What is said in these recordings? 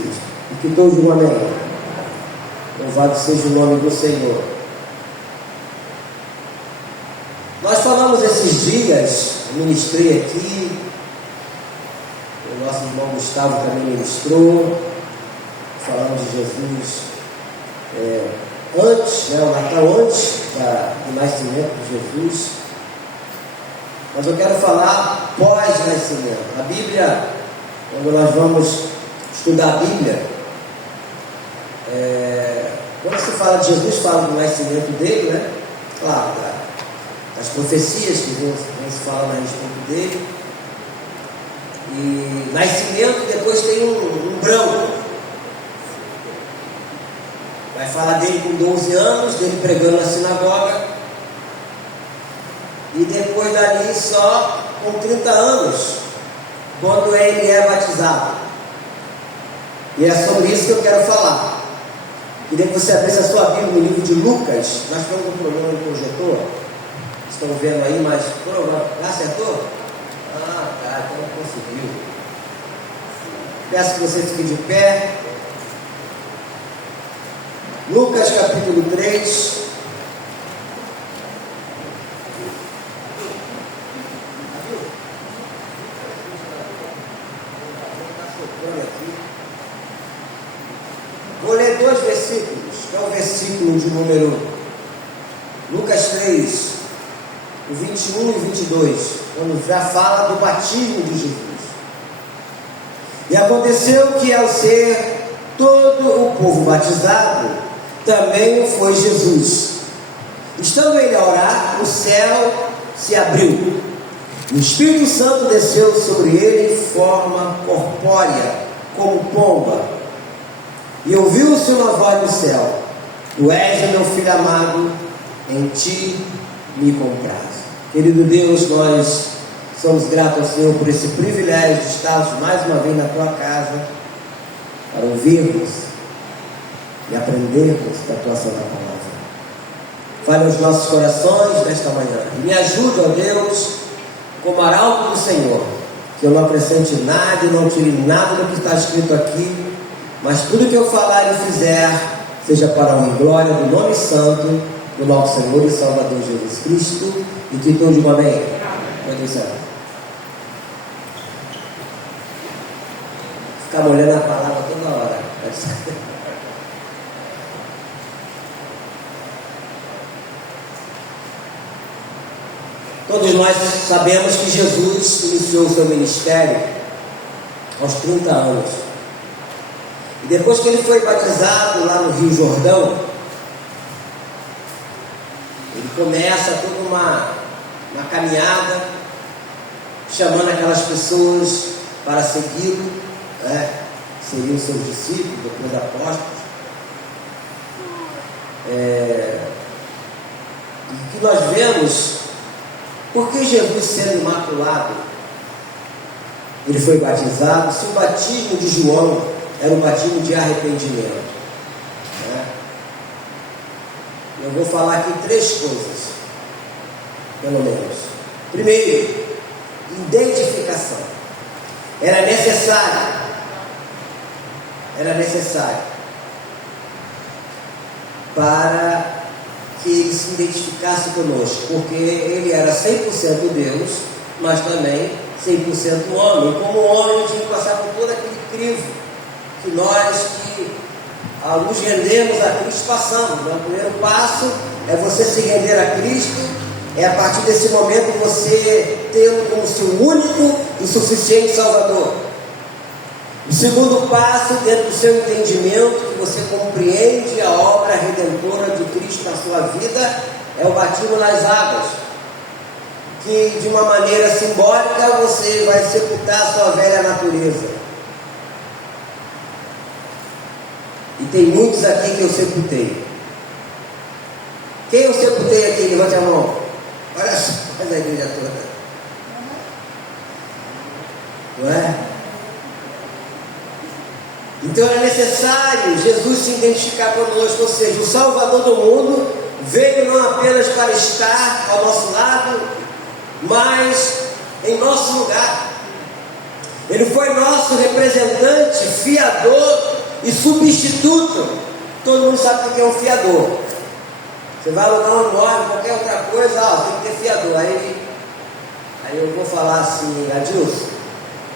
Cristo. E que todos digam amém. Louvado seja o nome do Senhor. Nós falamos esses dias, ministrei aqui, o nosso irmão Gustavo também ministrou, falando de Jesus antes, o Natal antes do nascimento de Jesus. Mas eu quero falar pós-nascimento. A Bíblia, quando nós vamos estudar a Bíblia, quando se fala de Jesus, fala do nascimento dele, né? Claro, as profecias que vão se falar a respeito dele. E nascimento, depois tem um branco. Vai falar dele com 12 anos, dele pregando na sinagoga. E depois dali só com 30 anos, quando ele é batizado. E é sobre isso que eu quero falar. Queria que você abrisse a sua Bíblia no livro de Lucas. Nós temos um problema no projetor. Estão vendo aí, mas acertou? Ah, tá, então não conseguiu. Peço que você fique de pé. Lucas capítulo 3. Vou ler 2 versículos, que é o versículo de número Lucas 3, o 21 e 22, quando já fala do batismo de Jesus. E aconteceu que, ao ser todo o povo batizado, também o foi Jesus. Estando ele a orar, o céu se abriu, e o Espírito Santo desceu sobre ele em forma corpórea, como pomba. E ouviu-se uma voz do céu: Tu és o meu filho amado, em ti me comprazo. Querido Deus, nós somos gratos ao Senhor por esse privilégio de estarmos mais uma vez na tua casa, para ouvirmos e aprendermos da tua santa palavra. Fale aos nossos corações nesta manhã. E me ajuda, ó Deus, como arauto do Senhor, que eu não acrescente nada e não tire nada do que está escrito aqui, mas tudo que eu falar e fizer seja para a honra e glória do nome santo do nosso Senhor e Salvador Jesus Cristo. E que todos digam amém. Pode ser. Ficar olhando a palavra toda hora. Todos nós sabemos que Jesus iniciou o seu ministério aos 30 anos. E depois que ele foi batizado lá no Rio Jordão, ele começa toda uma caminhada, chamando aquelas pessoas para segui-lo, né? Seriam seus discípulos, depois apóstolos. E que nós vemos, porque Jesus, sendo imaculado, ele foi batizado. Se o batismo de João era um batismo de arrependimento, né? Eu vou falar aqui 3 coisas, pelo menos. Primeiro, identificação. Era necessário para que ele se identificasse conosco, porque ele era 100% Deus, mas também 100% homem. Como homem, tinha que passar por todo aquele crivo que nós que nos rendemos a Cristo passamos. O primeiro passo é você se render a Cristo. É a partir desse momento você tê-lo como seu único e suficiente Salvador. O segundo passo, dentro do seu entendimento, que você compreende a obra redentora de Cristo na sua vida, é o batismo nas águas, que de uma maneira simbólica você vai sepultar a sua velha natureza. E tem muitos aqui que eu sepultei. Quem eu sepultei aqui? Levante a mão. Olha só, faz a igreja toda. Não é? Então era necessário Jesus se identificar conosco, ou seja, o Salvador do mundo veio não apenas para estar ao nosso lado, mas em nosso lugar. Ele foi nosso representante, fiador substituto. Todo mundo sabe o que é um fiador. Você vai alugar um imóvel, qualquer outra coisa, tem que ter fiador. Aí eu vou falar assim, Adilson,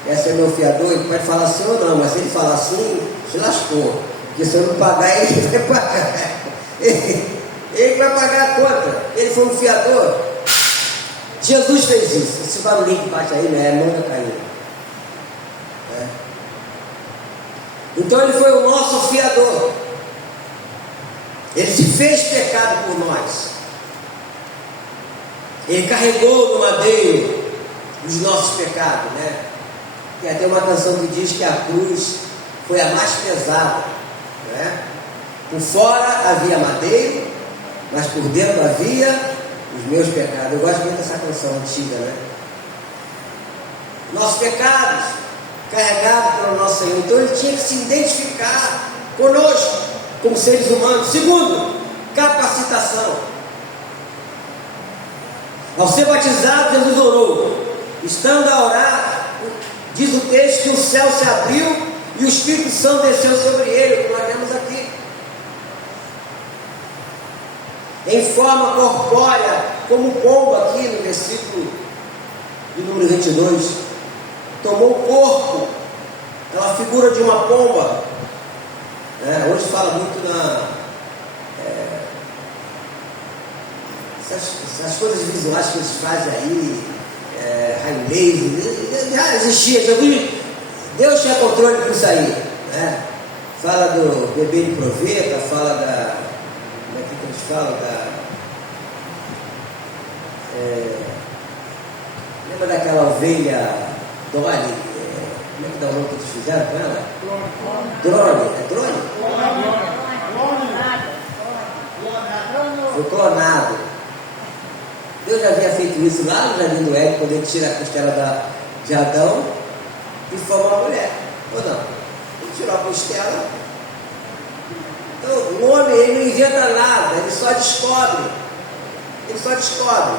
esse é meu fiador, ele pode falar assim ou não, mas se ele falar assim, se lascou. Porque se eu não pagar, ele vai pagar. Ele vai pagar a conta. Ele foi um fiador. Jesus fez isso. Esse barulhinho que bate aí, né? Manda cair. Então ele foi o nosso fiador. Ele se fez pecado por nós. Ele carregou no madeiro os nossos pecados, né? Tem até uma canção que diz que a cruz foi a mais pesada, né? Por fora havia madeiro, mas por dentro havia os meus pecados. Eu gosto muito dessa canção antiga, né? Nossos pecados carregados pelo nosso Senhor. Então ele tinha que se identificar conosco como seres humanos. Segundo, capacitação. Ao ser batizado, Jesus orou. Estando a orar, diz o texto que o céu se abriu e o Espírito Santo desceu sobre ele, como nós vemos aqui, em forma corpórea, como pombo aqui no versículo de número 22. Tomou o corpo, aquela figura de uma pomba. Hoje fala muito essas coisas visuais que eles fazem aí, raio laser, já existia. Deus tinha controle disso aí, né? Fala do bebê de proveta, fala da, como é que eles falam, lembra daquela ovelha Dolly? Como é que dá o nome que eles fizeram com ela? Drone. É drone? Foi clonado. Deus já havia feito isso lá no Jardim do Éden, quando ele tira a costela de Adão e forma uma mulher. Ou não? Ele tirou a costela. Então, o homem, ele não inventa nada, ele só descobre. Ele só descobre.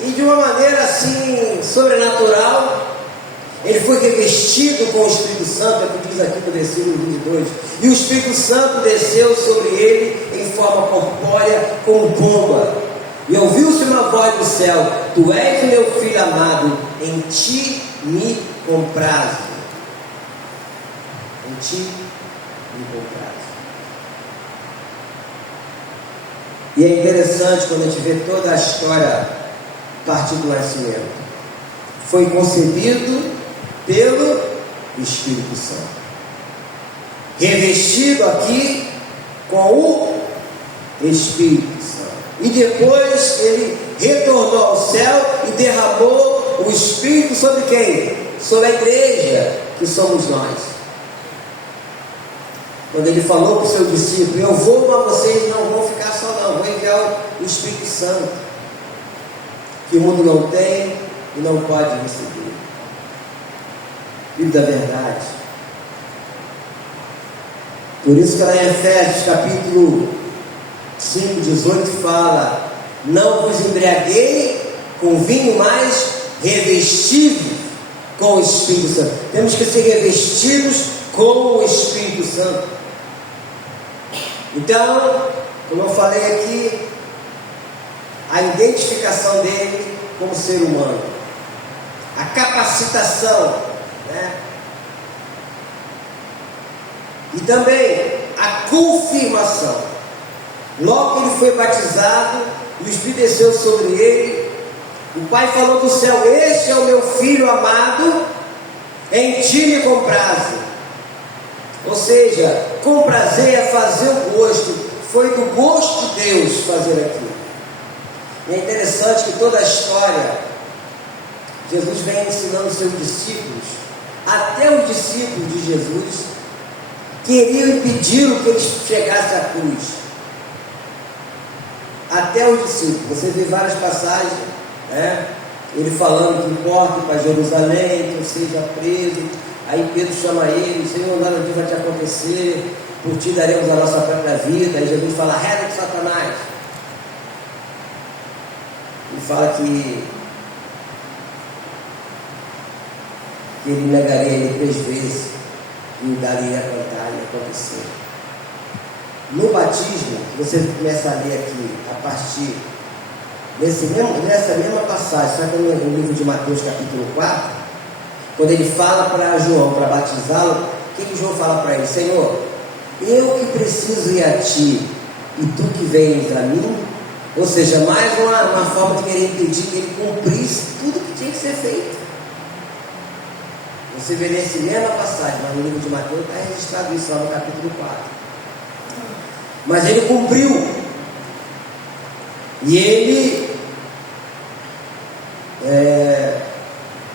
E de uma maneira assim, sobrenatural, ele foi revestido com o Espírito Santo, é o que diz aqui no versículo 22. E o Espírito Santo desceu sobre ele em forma corpórea, como pomba. E ouviu-se uma voz do céu: Tu és o meu filho amado, em ti me comprazo. Em ti me comprazo. E é interessante quando a gente vê toda a história a partir do nascimento. Foi concebido pelo Espírito Santo, revestido aqui com o Espírito Santo, e depois ele retornou ao céu e derramou o Espírito sobre quem? Sobre a igreja, que somos nós. Quando ele falou para o seu discípulo: Eu vou, mas vocês não vão ficar só não, vou enviar o Espírito Santo, que o mundo não tem e não pode receber. Filho da verdade. Por isso que lá em Efésios capítulo 5, 18 fala: Não vos embriaguei com vinho, mas revestidos com o Espírito Santo. Temos que ser revestidos com o Espírito Santo. Então, como eu falei aqui, a identificação dele como ser humano, a capacitação, né? E também a confirmação. Logo que ele foi batizado e o Espírito desceu sobre ele, o Pai falou do céu: Este é o meu filho amado, em ti me comprazo. Ou seja, comprazer é fazer o gosto. Foi do gosto de Deus fazer aquilo. E é interessante que toda a história, Jesus vem ensinando os seus discípulos. Até os discípulos de Jesus queriam impedir que ele chegasse à cruz. Até os discípulos. Você vê várias passagens, né? Ele falando que importa para Jerusalém, que eu seja preso. Aí Pedro chama ele: Senhor, nada disso vai te acontecer, por ti daremos a nossa própria vida. Aí Jesus fala: Reda de Satanás. Ele fala que ele negaria ele 3 vezes. e dali ia cantar e acontecer. No batismo, você começa a ler aqui, a partir nessa mesma passagem, só que no livro de Mateus capítulo 4, quando ele fala para João, para batizá-lo, o que João fala para ele? Senhor, eu que preciso ir a ti, e tu que vens a mim? Ou seja, mais uma forma de querer impedir que ele cumprisse tudo que tinha que ser feito. Você vê nessa mesma passagem, mas no livro de Mateus está registrado isso lá no capítulo 4. Mas ele cumpriu. E ele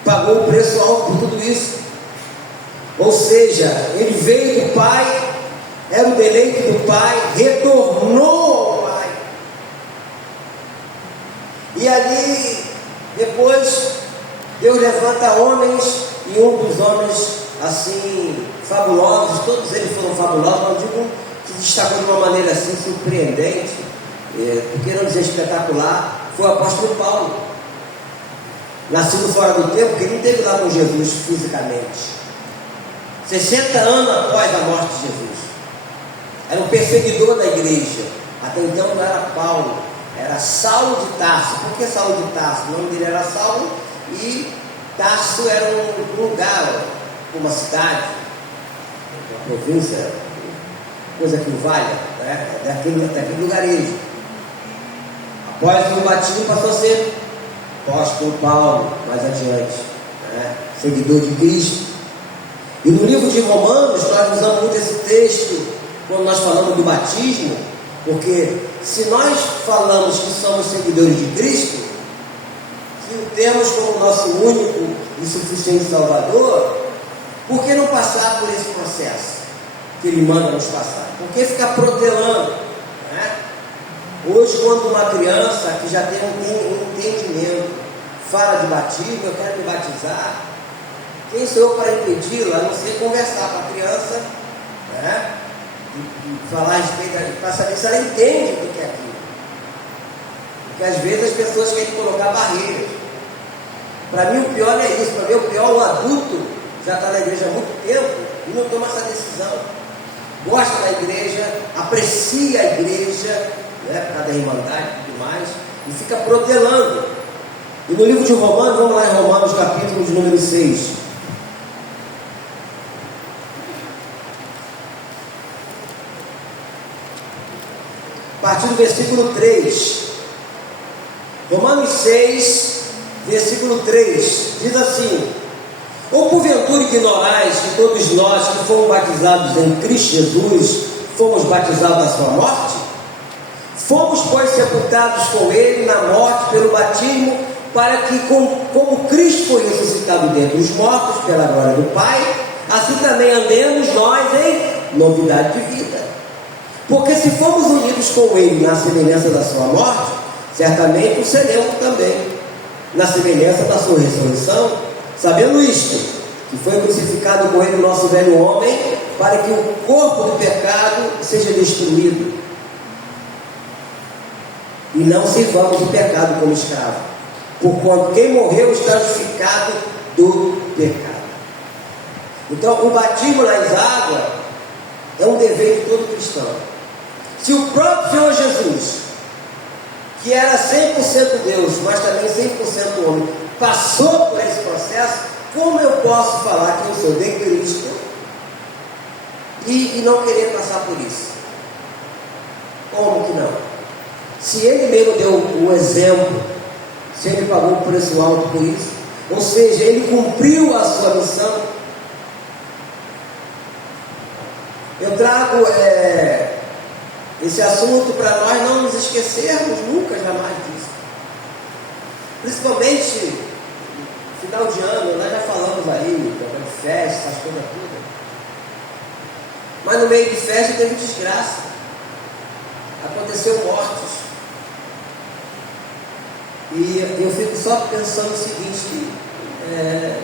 pagou o preço alto por tudo isso. Ou seja, ele veio do Pai, era o deleite do Pai, retornou ao Pai. E ali, depois, Deus levanta homens, e um dos homens, assim, fabulosos, todos eles foram fabulosos, mas eu digo que destacou de uma maneira assim, surpreendente, porque não dizer espetacular, foi o apóstolo Paulo. Nascido fora do tempo, porque ele não esteve lá com Jesus fisicamente. 60 anos após a morte de Jesus. Era um perseguidor da igreja. Até então não era Paulo, era Saulo de Tarso. Por que Saulo de Tarso? O nome dele era Saulo e Tarso era um lugar, uma cidade, uma província, coisa que não vale, né? daquele lugarejo. Após o batismo passou a ser apóstolo Paulo, mais adiante, né? Seguidor de Cristo. E no livro de Romanos, nós usamos muito esse texto quando nós falamos do batismo, porque se nós falamos que somos seguidores de Cristo, que o temos como nosso único e suficiente Salvador, por que não passar por esse processo que Ele manda nos passar? Por que ficar protelando? Né? Hoje, quando uma criança que já tem um entendimento fala de batismo, eu quero me batizar, quem sou eu para impedi-la, a não ser conversar com a criança, né? E falar a respeito, para saber se ela entende o que é aquilo. Porque às vezes as pessoas querem colocar barreiras. Para mim o pior não é isso, para mim o pior é o adulto, já está na igreja há muito tempo e não toma essa decisão. Gosta da igreja, aprecia a igreja, né, por causa da irmandade e tudo mais, e fica protelando. E no livro de Romanos, vamos lá em Romanos capítulo de número 6. A partir do versículo 3. Romanos 6, versículo 3, diz assim: ou porventura ignorais que todos nós que fomos batizados em Cristo Jesus, fomos batizados na sua morte? Fomos, pois, sepultados com Ele na morte pelo batismo, para que, como Cristo foi ressuscitado dentre os mortos pela glória do Pai, assim também andemos nós em novidade de vida. Porque se fomos unidos com Ele na semelhança da sua morte, certamente o seremos também na semelhança da sua ressurreição, sabendo isto, que foi crucificado com Ele o nosso velho homem, para que o corpo do pecado seja destruído, e não sirvamos o pecado como escravo, porquanto quem morreu está justificado do pecado. Então o batismo nas águas é um dever de todo cristão. Se o próprio Senhor Jesus, que era 100% Deus, mas também 100% homem, passou por esse processo, como eu posso falar que eu sou de Cristo e não querer passar por isso? Como que não? Se Ele mesmo deu o exemplo, se Ele pagou o preço alto por isso, ou seja, Ele cumpriu a sua missão. Eu trago esse assunto para nós não nos esquecermos nunca, jamais disso. Principalmente no final de ano, nós já falamos aí, de festa, essas coisas todas. Mas no meio de festa teve desgraça. Aconteceu mortes. E eu fico só pensando o seguinte,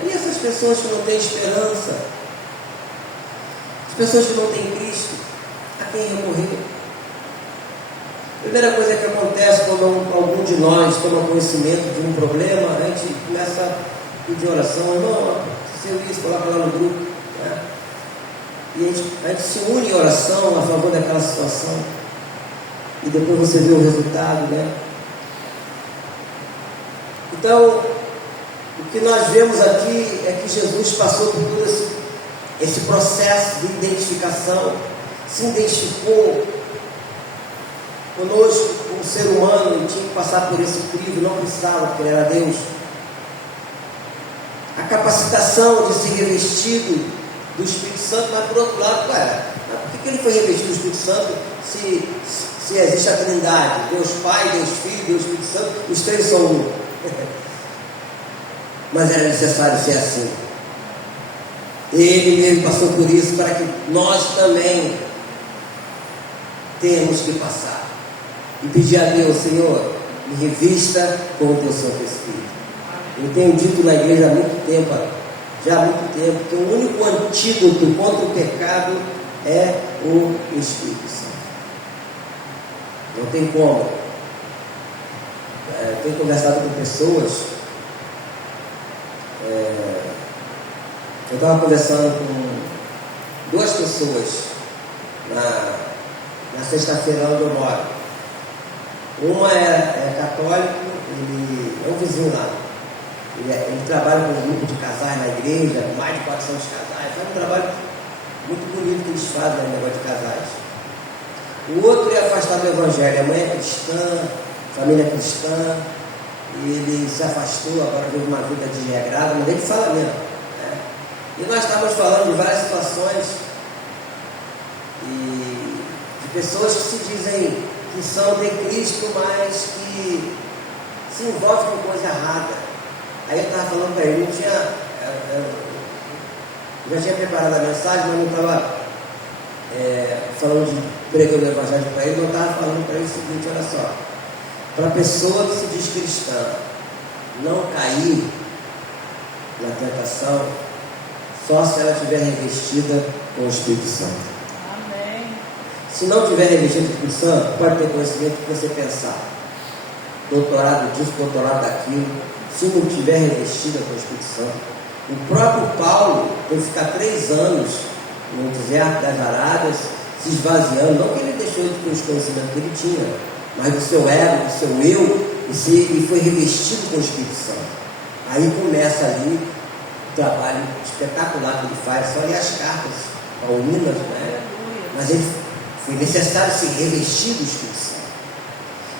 e essas pessoas que não têm esperança? As pessoas que não têm Cristo, a quem recorrer? A primeira coisa que acontece quando algum de nós toma conhecimento de um problema, a gente começa a pedir oração. Irmão, aconteceu isso, coloca lá no grupo, né? E a gente se une em oração a favor daquela situação. E depois você vê o resultado, né? Então, o que nós vemos aqui é que Jesus passou por todo esse processo de identificação, se identificou conosco como ser humano e tinha que passar por esse crivo, não precisava, porque ele era Deus. A capacitação de ser revestido do Espírito Santo, mas por outro lado, por que ele foi revestido do Espírito Santo se existe a Trindade? Deus Pai, Deus Filho, Deus Espírito Santo, os três são um. Mas era necessário ser assim. Ele mesmo passou por isso para que nós também temos que passar. E pedir a Deus, Senhor, me revista com o teu Santo Espírito. Eu tenho dito na igreja há muito tempo, já há muito tempo, que o único antídoto contra o pecado é o Espírito Santo. Não tem como. Eu tenho conversado com pessoas. Eu estava conversando com duas pessoas na sexta-feira onde eu moro. Uma é católico, ele é um vizinho lá. Ele trabalha com um grupo de casais na igreja, mais de 400 casais. Faz um trabalho muito bonito que eles fazem no negócio de casais. O outro é afastado do evangelho. A mãe é cristã, família é cristã, e ele se afastou, agora vive uma vida desregrada, mas ele fala mesmo. Né? E nós estávamos falando de várias situações e de pessoas que se dizem que são de Cristo, mas que se envolvem com coisa errada. Aí eu estava falando para ele, eu já tinha preparado a mensagem, mas não estava falando de pregando o evangelho para ele, eu estava falando para ele o seguinte: olha só, para a pessoa que se diz cristã não cair na tentação, só se ela estiver revestida com o Espírito Santo. Amém. Se não tiver revestido com o Espírito Santo, pode ter conhecimento que você pensar, doutorado disso, doutorado daquilo. Se não tiver revestida com o Espírito Santo, o próprio Paulo teve que ficar 3 anos no deserto das Arábias, se esvaziando, não que ele deixou de ter os conhecimentos que ele tinha, mas do seu ego, do seu eu, e foi revestido com o Espírito Santo. Aí começa ali o trabalho espetacular que ele faz, só ler as cartas paulinas, né? Mas ele foi necessário ser revestido do Espírito Santo.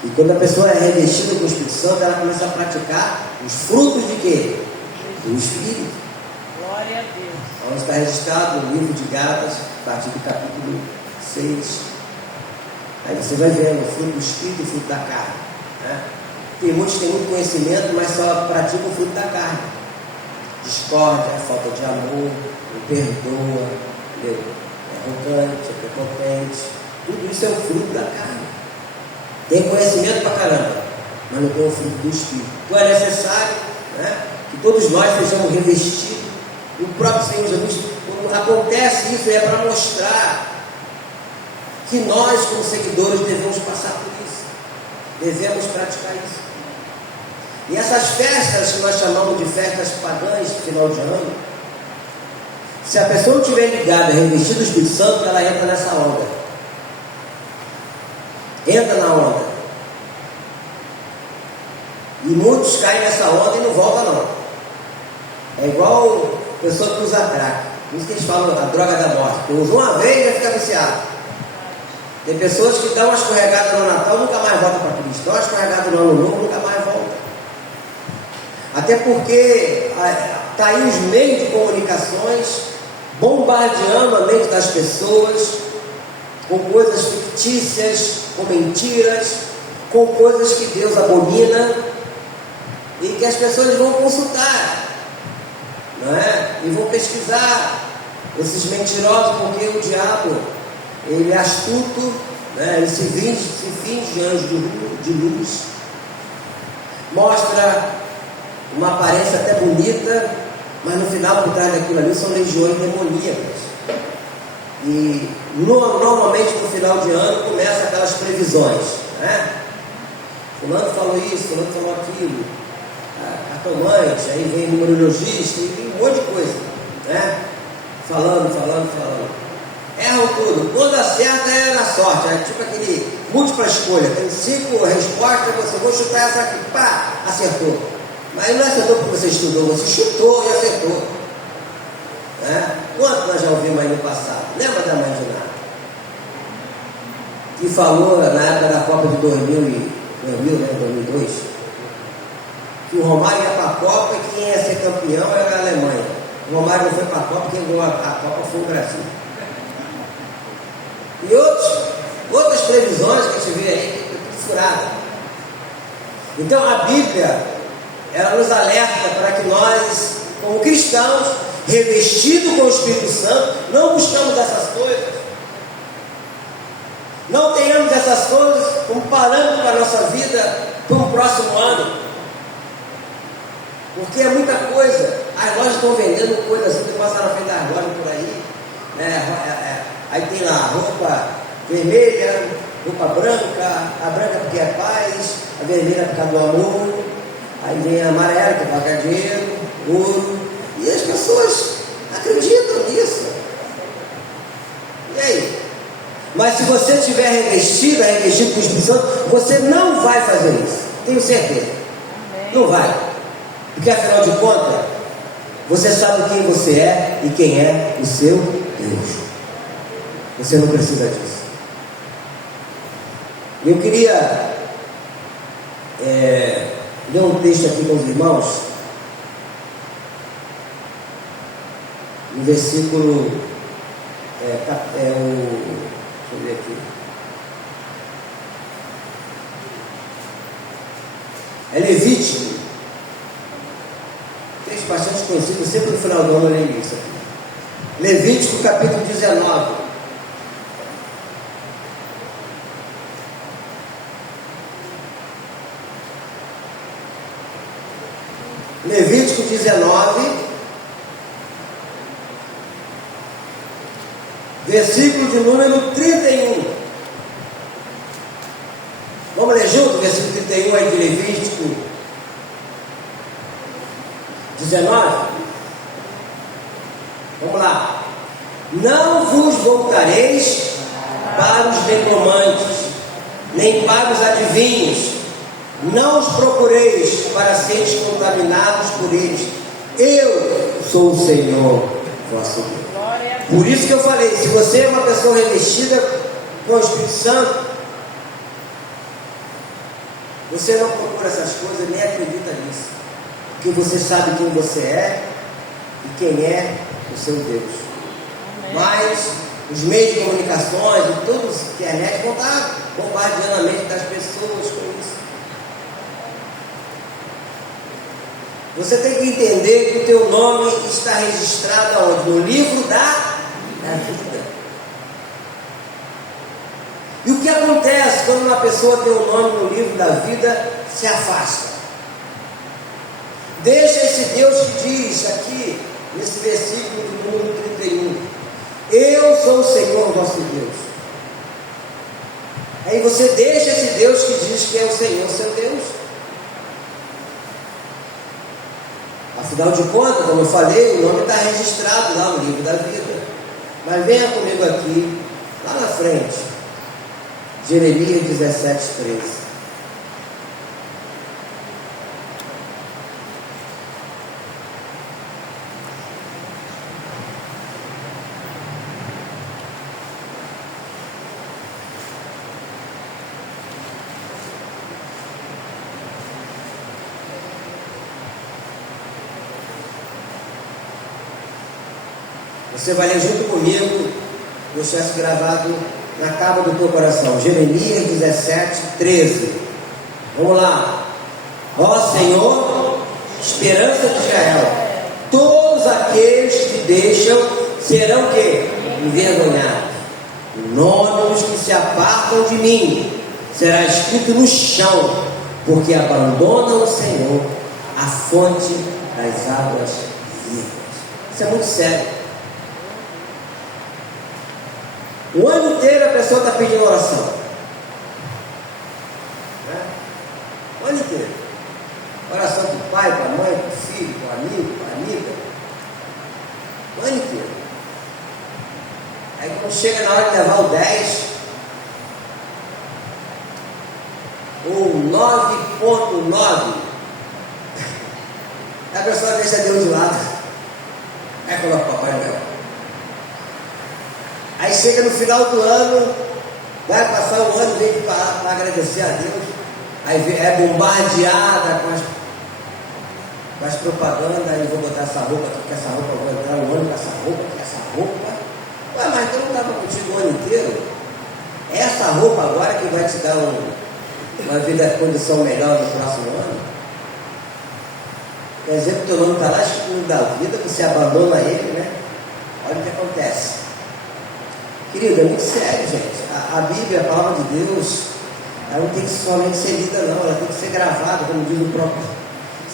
E quando a pessoa é revestida com o Espírito Santo, ela começa a praticar os frutos de quê? Do Espírito. Glória a Deus. Onde está registrado no livro de Gálatas, a partir do capítulo 6. Aí você vai vendo o fruto do Espírito e o fruto da carne. Né? Tem muitos que têm muito conhecimento, mas só praticam o fruto da carne. Discórdia, falta de amor, não perdoa, é arrogante, é prepotente. Tudo isso é o fruto da carne. Tem conhecimento pra caramba, mas não tem o fruto do Espírito. Então é necessário, né, que todos nós sejamos revestidos. O próprio Senhor Jesus, quando acontece isso, é para mostrar que nós, como seguidores, devemos passar por isso, devemos praticar isso. E essas festas que nós chamamos de festas pagãs de final de ano, se a pessoa não estiver ligada, revestida do Espírito Santo, ela entra nessa onda. Entra na onda. E muitos caem nessa onda e não voltam não. É igual pessoa que usa crack. Por isso que eles falam a droga da morte. Que usa uma vez e vai ficar viciado. Tem pessoas que dão uma escorregada no Natal e nunca mais voltam para Cristo. Dão uma escorregada no Ano Novo e nunca mais voltam. Até porque está aí os meios de comunicações bombardeando a mente das pessoas com coisas fictícias, com mentiras, com coisas que Deus abomina e que as pessoas vão consultar, não é? E vão pesquisar esses mentirosos, porque o diabo, ele é astuto, né? Ele se finge de anjo de luz, mostra uma aparência até bonita, mas no final, por trás daquilo ali, são legiões demoníacas. E normalmente no final de ano começa aquelas previsões, né? Fulano falou isso, fulano falou aquilo, cartomante, aí vem numerologista, e vem um monte de coisa, né? Falando. erram tudo. Quando acerta é na sorte, é tipo aquele múltipla escolha. Tem 5 respostas, você vou chutar essa aqui, pá, acertou. Mas não acertou porque você estudou, você chutou e acertou. Né? Quanto nós já ouvimos aí no passado? Lembra da mãe de Ná? Que falou na época da Copa de 2002, que o Romário ia para a Copa e quem ia ser campeão era a Alemanha. O Romário não foi para a Copa, quem ganhou a Copa foi o Brasil. E outras previsões que a gente vê aí, que é tudo furado. Então a Bíblia, ela nos alerta para que nós, como cristãos, revestidos com o Espírito Santo, não buscamos essas coisas. Não tenhamos essas coisas como parâmetro para a nossa vida para o próximo ano. Porque é muita coisa. As lojas estão vendendo coisas assim que passaram na frente das lojas por aí. Aí tem lá roupa vermelha, roupa branca, a branca porque é paz, a vermelha por causa do amor, aí vem a amarela que é para pagar dinheiro, ouro, e as pessoas acreditam nisso. E aí? Mas se você estiver revestido com o Espírito Santo, você não vai fazer isso, tenho certeza. Amém. Não vai, porque afinal de contas, você sabe quem você é e quem é o seu Deus. Você não precisa disso. Eu queria ler um texto aqui com os irmãos, no versículo, deixa eu ver aqui, é Levítico, texto bastante conhecido, sempre no final do ano eu leio isso aqui. Levítico capítulo 19. Levítico 19, versículo de número 31. Vamos ler junto o versículo 31 aí de Levítico 19? Vamos lá. Não vos voltareis para os necromantes, nem para os adivinhos. Não os procureis para seres contaminados por eles. Eu sou o Senhor vosso Deus. Por isso que eu falei, se você é uma pessoa revestida com o Espírito Santo, você não procura essas coisas, nem acredita nisso, porque você sabe quem você é e quem é o seu Deus. Amém. Mas os meios de comunicações e todos os internet vão estar bombardeando a mente das pessoas com isso. Você tem que entender que o teu nome está registrado aonde? No livro da vida. E o que acontece quando uma pessoa tem o nome no livro da vida, se afasta? Deixa esse Deus que diz aqui, nesse versículo de número 31, eu sou o Senhor vosso Deus. Aí você deixa esse Deus que diz que é o Senhor seu Deus. Afinal de contas, como eu falei, o nome está registrado lá no livro da vida. Mas venha comigo aqui, lá na frente, Jeremias 17, 13. Você vai ler junto comigo, deixar isso gravado na tábua do teu coração. Jeremias 17, 13. Vamos lá. Ó Senhor, esperança de Israel, todos aqueles que te deixam serão o quê? Envergonhados. O nome dos que se apartam de mim será escrito no chão, porque abandonam o Senhor, a fonte das águas vivas. Isso é muito sério. O ano inteiro a pessoa está pedindo oração, né? O ano inteiro. Oração para o pai, para a mãe, para o filho, para o amigo, para a amiga. O ano inteiro. Aí quando quando chega na hora de levar o 10, ou 9,9, a pessoa deixa Deus de lado. Aí coloca o Papai Noel. Aí chega no final do ano, vai passar o ano, vem para agradecer a Deus. Aí é bombardeada com as propagandas. Aí eu vou botar essa roupa aqui, que essa roupa, eu vou entrar o ano com essa roupa, com essa roupa. Ué, mas tu não estava contigo o ano inteiro? Essa roupa agora que vai te dar uma vida, condição melhor no próximo ano? Quer dizer que o teu nome está lá escrito da vida, você abandona ele, né? Olha o que acontece. Querido, é muito sério, gente. A Bíblia, a palavra de Deus, ela não tem que somente ser lida, não, ela tem que ser gravada, como diz o próprio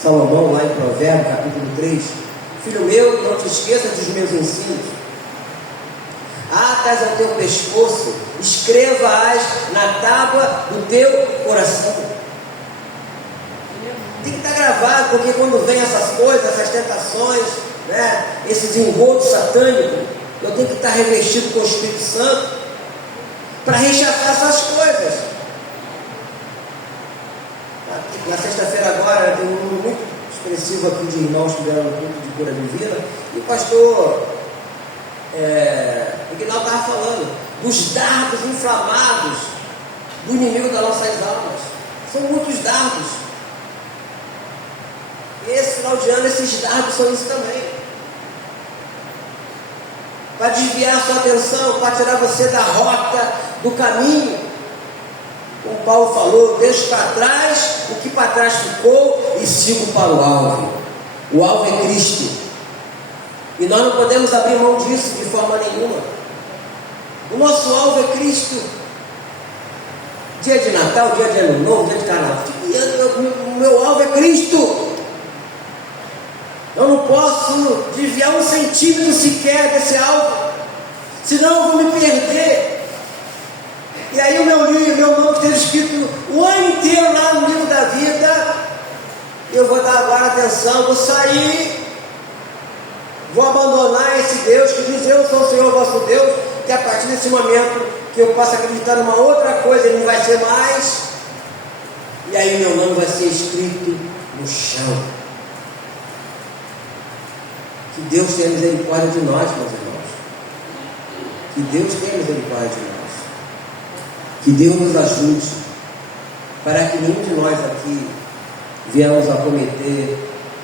Salomão, lá em Provérbios, capítulo 3. Filho meu, não te esqueça dos meus ensinos. Atas ao teu pescoço, escreva-as na tábua do teu coração. Tem que estar gravado, porque quando vem essas coisas, essas tentações, né, esses engodos satânicos, eu tenho que estar revestido com o Espírito Santo para rechaçar essas coisas. Na sexta-feira agora tem um número muito expressivo aqui de irmãos que vieram no culto de cura divina, e o pastor Ignaldo estava falando dos dardos inflamados do inimigo das nossas almas. São muitos dardos. E esse final de ano, esses dardos são isso também. Para desviar a sua atenção, para tirar você da rota, do caminho. Como Paulo falou, deixo para trás o que para trás ficou e sigo para o alvo. O alvo é Cristo. E nós não podemos abrir mão disso de forma nenhuma. O nosso alvo é Cristo. Dia de Natal, dia de Ano Novo, dia de Carnaval. O meu alvo é Cristo. Eu não posso desviar 1 centímetro sequer desse alvo, senão eu vou me perder. E aí o meu nome esteja escrito o ano inteiro lá no livro da vida, eu vou dar agora atenção, vou sair, vou abandonar esse Deus que diz: eu sou o Senhor vosso Deus, que a partir desse momento que eu possa acreditar numa outra coisa, ele não vai ser mais, e aí meu nome vai ser escrito no chão. Que Deus tenha misericórdia de nós, meus irmãos. Que Deus tenha misericórdia de nós. Que Deus nos ajude, para que nenhum de nós aqui viemos a cometer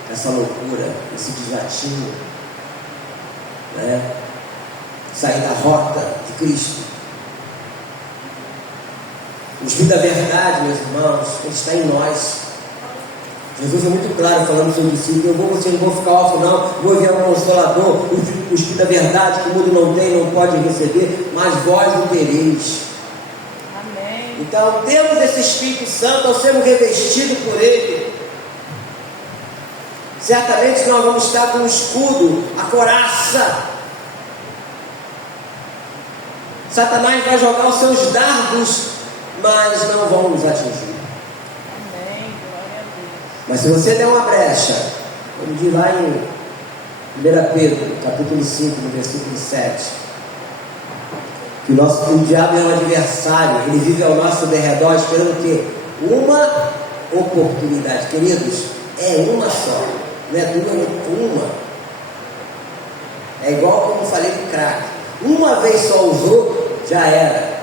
essa loucura, esse desatino, né? Sair da rota de Cristo. O Espírito da verdade, meus irmãos, ele está em nós. Jesus é muito claro falando sobre discípulos: vocês não vão ficar órfãos, não, vou enviar um Consolador, o Espírito da verdade, que o mundo não tem, não pode receber, mas vós o tereis. Amém. Então, temos esse Espírito Santo, ao sermos revestidos por Ele, certamente nós vamos estar com o escudo, a coraça. Satanás vai jogar os seus dardos, mas não vão nos atingir. Mas se você der uma brecha, como diz lá em 1 Pedro, capítulo 5, no versículo 7, que o diabo é um adversário, ele vive ao nosso derredor esperando o quê? Uma oportunidade. Queridos, é uma só, não é duas, é uma. É igual como eu falei do crack. Uma vez só usou, já era,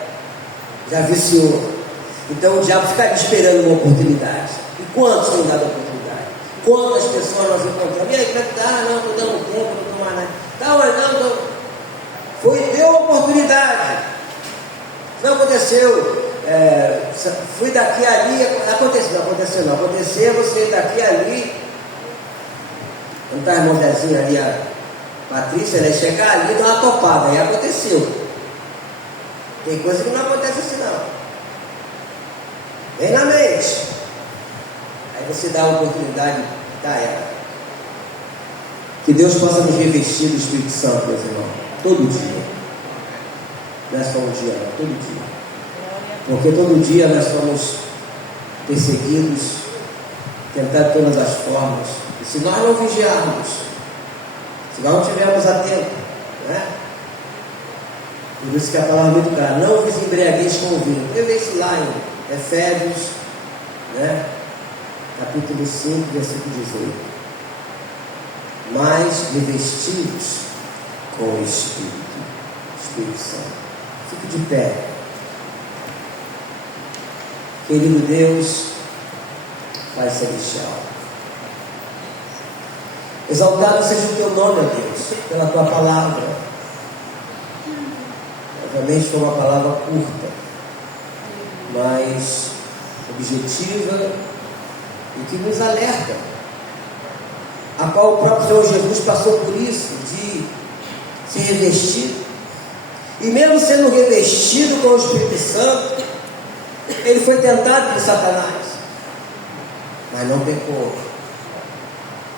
já viciou. Então o diabo fica ali esperando uma oportunidade. E quantos têm dado a oportunidade? Quantas pessoas nós encontramos? E aí, como é que tá? Não, estou dando tempo, não estou mais nada. Tá, mas não. Foi, deu a oportunidade. Não aconteceu. Fui daqui ali. Aconteceu você daqui ali. Não está a irmã Zezinha ali, a Patrícia, né? Chegar ali e dar uma topada. Aí aconteceu. Tem coisa que não acontece assim, não. Vem na mente. Aí você dá a oportunidade da ela. Que Deus possa nos revestir do Espírito Santo, meus irmãos, todo dia. Não é só um dia, não, todo dia. Porque todo dia nós somos perseguidos, tentados de todas as formas. E se nós não vigiarmos, se nós não estivermos atentos, né? Por isso que a palavra é muito clara: não vos embriagueis com o vinho. Eu vejo isso lá em Efésios, né? Capítulo 5, versículo 18. Mas revestidos com o Espírito Santo. Fique de pé. Querido Deus, Pai Celestial, exaltado seja o teu nome, ó Deus, pela tua palavra. Obviamente foi uma palavra curta, mas objetiva e que nos alerta, a qual o próprio Senhor Jesus passou por isso, de se revestir, e mesmo sendo revestido com o Espírito Santo, ele foi tentado por Satanás, mas não pecou.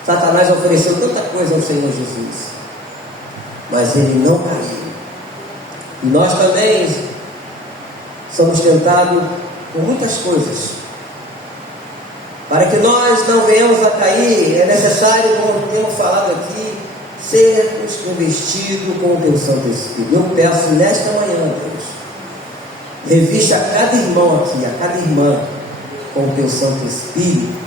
Satanás ofereceu tanta coisa ao Senhor Jesus, mas ele não caiu. E nós também somos tentados por muitas coisas. Para que nós não venhamos a cair, é necessário, como temos falado aqui, sermos revestidos com o teu Santo Espírito. Eu peço nesta manhã, Deus, revista a cada irmão aqui, a cada irmã, com o teu Santo Espírito.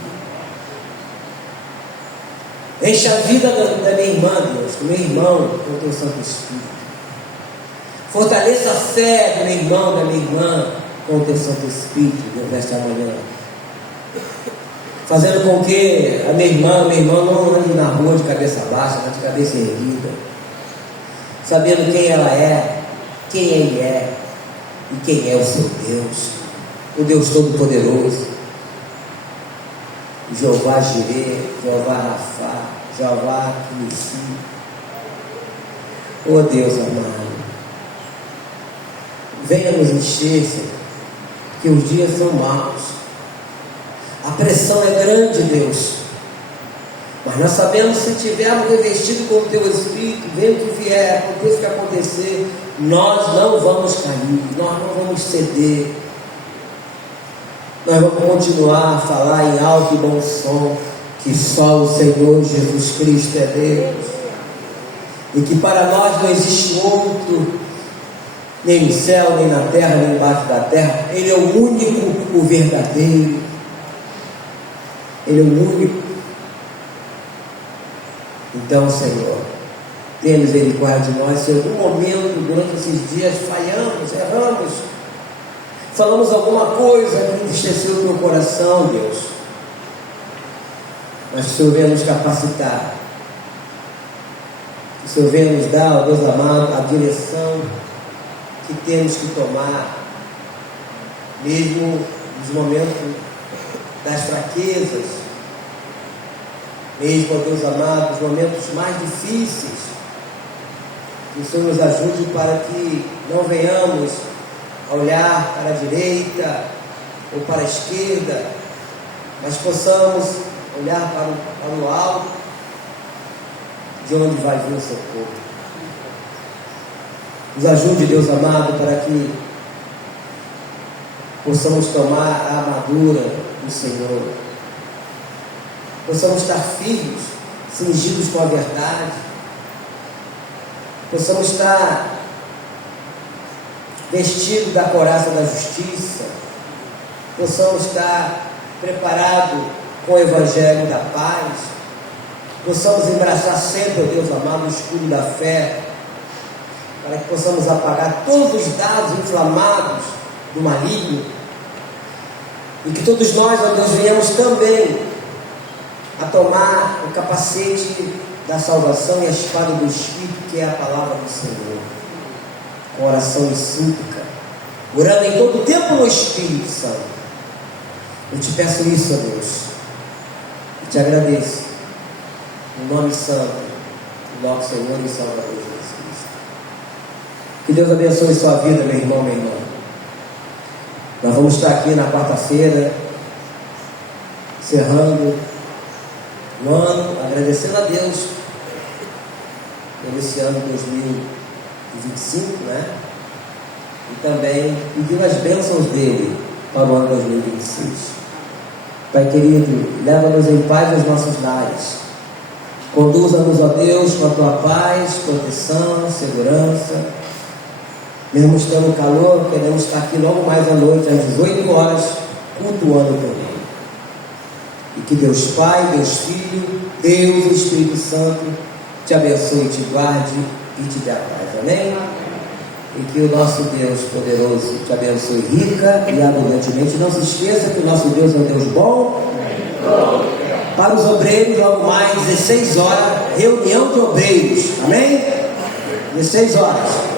Enche a vida da minha irmã, Deus, do meu irmão, com o teu Santo Espírito. Fortaleça a fé do meu irmão, da minha irmã, com o teu Santo Espírito, Deus, nesta manhã. Fazendo com que a minha irmã, meu irmão, não ande na rua de cabeça baixa, mas de cabeça erguida. Sabendo quem ela é, quem ele é e quem é o seu Deus. O Deus Todo-Poderoso. Jeová Jireh, Jeová Rafá, Jeová Nissi. Oh Deus amado, venha nos encher, Senhor, que os dias são maus, a pressão é grande, Deus, mas nós sabemos que se tivermos revestido com o teu Espírito, venha o que vier, aconteça o que acontecer, nós não vamos cair, nós não vamos ceder. Nós vamos continuar a falar em alto e bom som que só o Senhor Jesus Cristo é Deus, e que para nós não existe outro, nem no céu, nem na terra, nem embaixo da terra. Ele é o único, o verdadeiro. Ele é o único. Então, Senhor, tenha misericórdia de nós. Se em algum momento, durante esses dias, falhamos, erramos, falamos alguma coisa que entristeceu o teu coração, Deus, mas que o Senhor venha nos capacitar, que o Senhor venha nos dar, ó Deus amado, a direção que temos que tomar, mesmo nos momentos das fraquezas, mesmo, ó Deus amado, nos momentos mais difíceis. Que o Senhor nos ajude para que não venhamos a olhar para a direita ou para a esquerda, mas possamos olhar para o alto, de onde vai vir o socorro. Nos ajude, Deus amado, para que possamos tomar a armadura do Senhor, possamos estar firmes, cingidos com a verdade, possamos estar vestidos da couraça da justiça, possamos estar preparados com o evangelho da paz, possamos embraçar sempre, ó Deus amado, o escudo da fé, para que possamos apagar todos os dados inflamados do maligno, e que todos nós, ó Deus, venhamos também a tomar o capacete da salvação e a espada do Espírito, que é a palavra do Senhor, com oração e súplica, orando em todo o tempo no Espírito Santo. Eu te peço isso, ó Deus, e te agradeço, no nome santo do nosso Senhor e Salvador Jesus Cristo. Que Deus abençoe sua vida, meu irmão, minha irmã. Nós vamos estar aqui na quarta-feira, encerrando o ano, agradecendo a Deus por esse ano 2025, né? E também pedindo as bênçãos dele para o ano 2026. Pai querido, leva-nos em paz aos nossos lares. Conduza-nos, ó Deus, com a tua paz, proteção, segurança. Mesmo estando calor, queremos estar aqui logo mais à noite, às 18 horas, cultuando o teu nome. E que Deus Pai, Deus Filho, Deus e Espírito Santo te abençoe, te guarde e te dê a paz. Amém? E que o nosso Deus poderoso te abençoe rica e abundantemente. Não se esqueça que o nosso Deus é um Deus bom. Para os obreiros, logo mais 16 horas, reunião de obreiros. Amém? 16 horas.